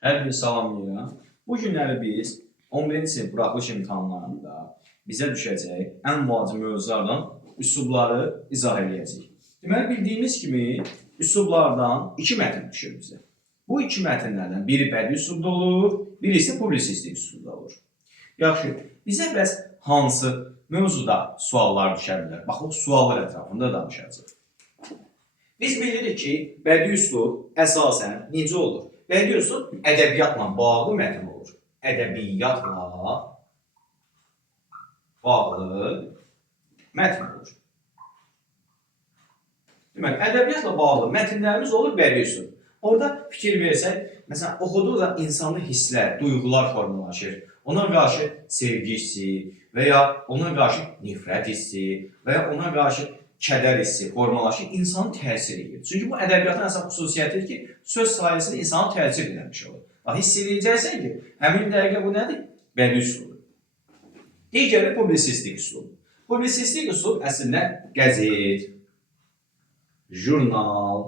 Hər bir salamlayıram. Bu günləri biz 11-ci sinif buraxılış imtahanlarında bizə düşəcək ən vacib mövzulardan üslubları izah edəcəyik. Deməli, bildiyimiz kimi üslublardan iki mətn düşür bizə. Bu iki mətnlərdən biri bədii üslubda olur, biri isə publisistik üslubda olur. Yaxşı, bizə bəs hansı mövzuda suallar düşə bilər? Bax, o suallar ətrafında danışacağıq. Biz bilirik ki, bədii üslub əsasən necə olur? Bədii üslub ədəbiyyatla bağlı mətn olur. Ədəbiyyatla bağlı mətn olur. Deməli, ədəbiyyatla bağlı mətnlərimiz olur bədii üslub. Orada fikir versək, məsələn, oxuduqca insanın hisslər, duyğular formalaşır. Ona qarşı sevgi hissi və ya ona qarşı nifrət hissi və ya ona qarşı kədər hissi formalaşır, insanı təsir edir. Çünki bu ədəbiyyatın əsas xüsusiyyətidir ki, söz sayəsində insanı təsir etmiş olur. Hiss edəcəksən ki, həmin dəqiqə bu nədir? Bədii üslubdur. Digəri publisistik üslub. Publisistik üslub əslində qəzet, jurnal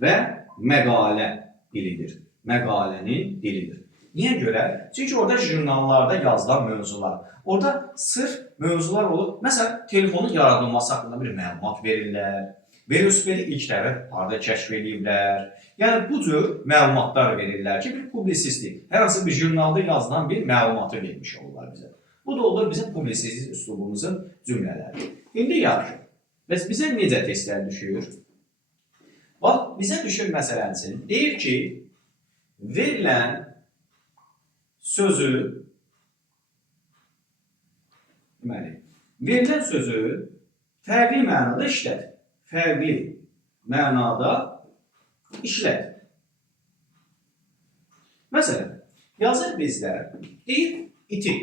və məqalə dilidir. Məqalənin dilidir. Niyə görə? Çünki orada jurnallarda yazılan mövzular. Orada sırf mövzular olur. Məsələn, telefonun yaradılması haqqında bir məlumat verirlər. Velosipedi ilk dəfə harada kəşf ediblər. Yəni, bu cür məlumatlar verirlər ki, bir publisistik, hər hansı bir jurnalda yazılan bir məlumatı vermiş olurlar bizə. Bu da olur bizim publisistik üslubumuzun cümlələri. İndi yaxşı. Bəs bizə necə testlər düşür? Bax, bizə düşür məsələsin. Deyir ki, verilən sözü, deməli, verilən sözü fərqli mənada işlət. Fərqli mənada işlət. Məsələn, yazır bizdə, deyir iti.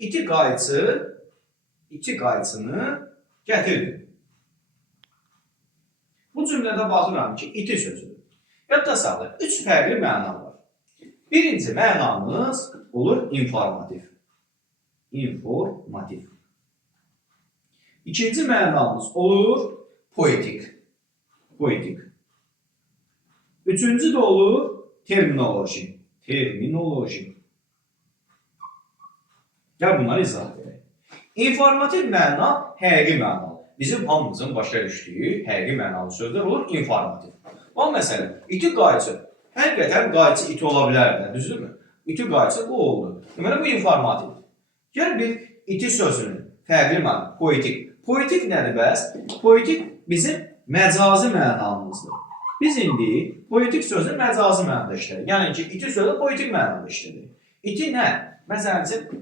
İti qayçını gətirdi. Bu cümlədə baxıram ki, iti sözüdür. Yadda saxlayın, üç fərqli məna var. Birinci mənamız olur informativ. İnformativ. İkinci mənamız olur poetik. Poetik. Üçüncü də olur terminoloji. Terminoloji. Gəl bunları izah edək. İnformativ məna həqiqi mənalı. Bizim hamımızın başa düşdüyü həqiqi mənalı sözlər olur informativ. Bax, məsələn, iti qayçı. Həqiqətən qayçı iti ola bilər də, düzdürmü? İti qayçı bu oldu. Deməli, bu informativ. Gəl bir iti sözünün fərqli məna, poetik. Poetik nədir bəs? Poetik bizim məcazi mənamızdır. Biz indi poetik sözü məcazi mənada işlədik. Yəni ki, iti sözü poetik mənada işlədik. İti nə? Məsələn,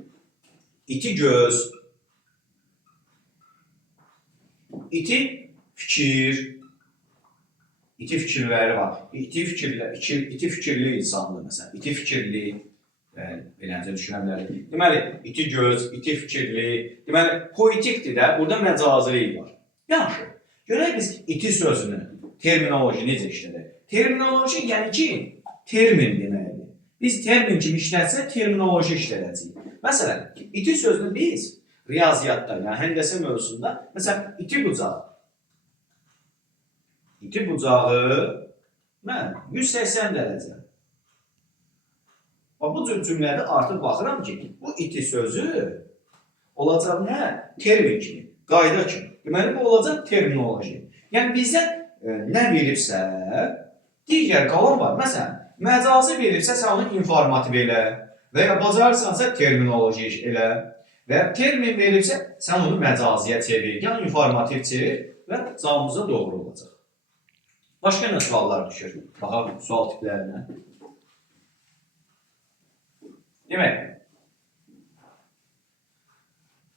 iti göz, iti fikir, iti fikirləri var. İti fikirli insandır məsələn. İti fikirli, beləcə düşünə bilərik. Deməli, iti göz, iti fikirli. Deməli, poetikdir də, burada məcaziliyi var. Yaxşı, görək biz iti sözünü, terminoloji necə işlədik? Terminoloji, yəni ki, termin deməkdir. Biz termin kimi işlətsə, terminoloji işlədəcəyik. Məsələn, iti sözünü biz riyaziyyatda, yəni həndəsə mövzusunda, məsələn, iti bucağı. İti bucağı, mən 180 dərəcə. Bu cür cümlədə artıq baxıram ki, bu iti sözü olacaq nə? Termin kimi, qayda kimi. Deməli, bu olacaq terminoloji. Yəni, bizə nə veribsə, digər qalan var. Məsələn, məcazi veribsə, sən onu informativ elə və ya bacarırsansa terminoloji elə və ya termin veribsə, sən onu məcaziyə çevir, yəni informativ çevir və cavabımıza doğru olacaq. Başqa nə suallar düşür? Baxaq sual tiplərinə. Demək,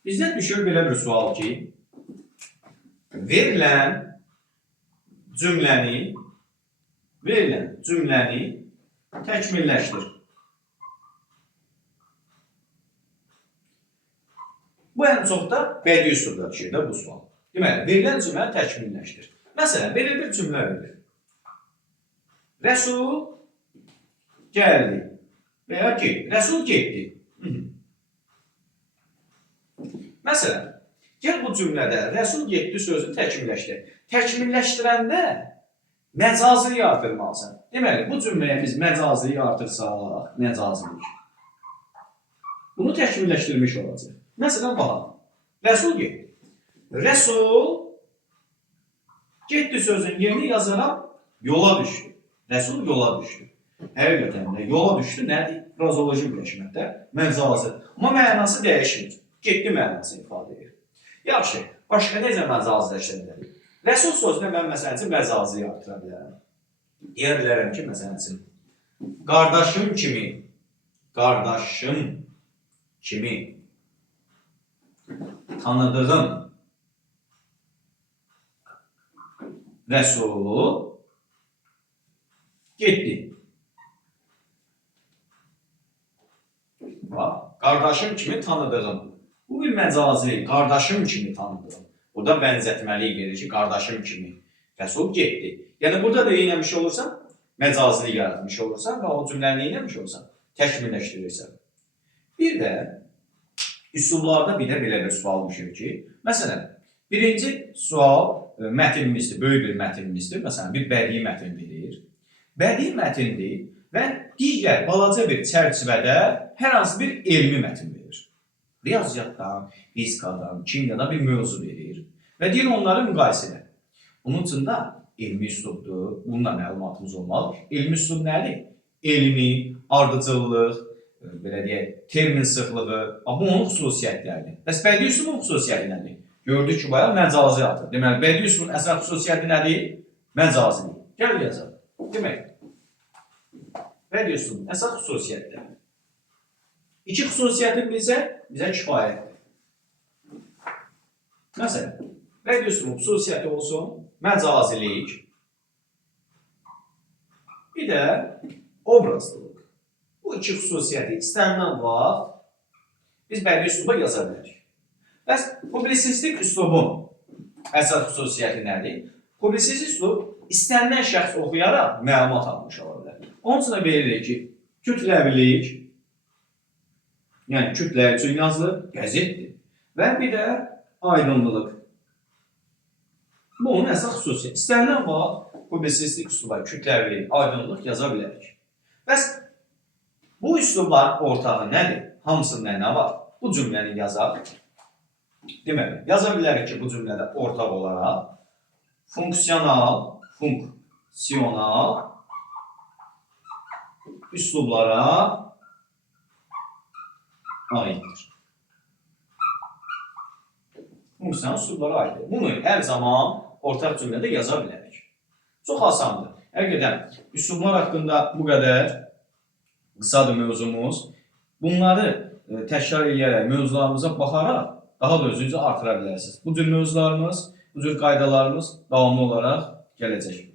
bizdən düşür belə bir sual ki, verilən cümləni təkmilləşdir. Bu ən çox da bədii üslubda düşür də bu sual. Deməli, verilən cümləni təkmilləşdir. Məsələn, belə bir cümlə verir. Rəsul gəldi və ya ki, Rəsul getdi. Məsələn, gəl bu cümlədə Rəsul getdi sözünü təkmilləşdir. Təkmilləşdirəndə məcazını artırmalısan. Deməli, bu cümləyə biz məcazını artırsaq, məcazını. Bunu təkmilləşdirmiş olacaq. Məsələn, baxaq. Rəsul getdi. Rəsul getdi sözün yerini yazaram, yola düşdü. Rəsul yola düşdü. Həqiqətən də yola düşdü nədir? Frazoloji birləşməkdə məcazi. Amma mənası dəyişmir. Getdi mənası ifadə edir. Yaxşı, başqa necə məcaziləşdirə bilərik? Rəsul sözünə mən məsələn üçün məcazi artıra bilərəm. Deyə bilərəm ki, məsələn üçün, qardaşım kimi tanıdığım Rəsul getdi. Qardaşım kimi tanıdığım. Bu bir məcazi, qardaşım kimi tanıdığım. Burada bənzətməlik verir ki, qardaşım kimi Rəsul getdi. Yəni, burada da eyləmiş olursan, məcazini yaratmış olursan və o cümləni eyləmiş olursan, təkmilləşdirirsən. Bir də, üslublarda bir də belə bir sual düşür ki, məsələn, birinci sual mətinimizdir, böyük bir mətinimizdir. Məsələn, bir bədii mətin verir. Bədii mətindir və digər balaca bir çərçivədə hər hansı bir elmi mətin verir. Riyaziyyatdan, fizikadan, kimyadan bir mövzu verir və deyir onları müqayisə edir. Bunun üçün də elmi üslubdur, bununla məlumatımız olmalı. Elmi üslub nədir? Elmi, ardıcıllıq, belə deyək, termin sıxlığı, bu onun xüsusiyyətləridir. Bəs bədii üslubun xüsusiyyəti nədir? Gördük ki, bayaq məcazi atır. Deməli, bədii üslubun əsas xüsusiyyəti nədir? Məcazidir. Gəl yazalım. Demək, bədii üslubun əsas xüsusiyyətləri. İki xüsusiyyəti bizə kifayətdir. Məsələn, bədii üslubun xüsusiyyəti olsun, məcazilik, bir də obrazlılıq. Bu iki xüsusiyyəti istənilən vaxt biz bədii üsluba yaza bilərik. Bəs publisistik üslubun əsas xüsusiyyəti nədir? Publisistik üslub istənilən şəxs oxuyaraq məlumat almış ola bilər. Onun üçün də veririk ki, kütləvilik, yəni kütlə üçün yazılır, qəzetdir və bir də aydınlılıq. Bu onun əsas xüsusiyyəti. İstənilən vaxt publisistik üsluba kütləvilik, aydınlıq yaza bilərik. Bəs bu üslubların ortağı nədir? Hamısında nə var? Bu cümləni yazaq. Deməli, yaza bilərik ki, bu cümlədə ortaq olaraq fonksiyonal üslublara aiddir. Fonksiyonal üslublara aiddir. Bunu hər zaman ortaq cümlədə yaza bilərik. Çox asandır. Həqiqətən, üslublar haqqında bu qədər qısadır mövzumuz. Bunları təkrar edərək, mövzularımıza baxaraq daha da özünüzü artıra bilərsiniz. Bu cür mövzularımız, bu cür qaydalarımız davamlı olaraq gələcək.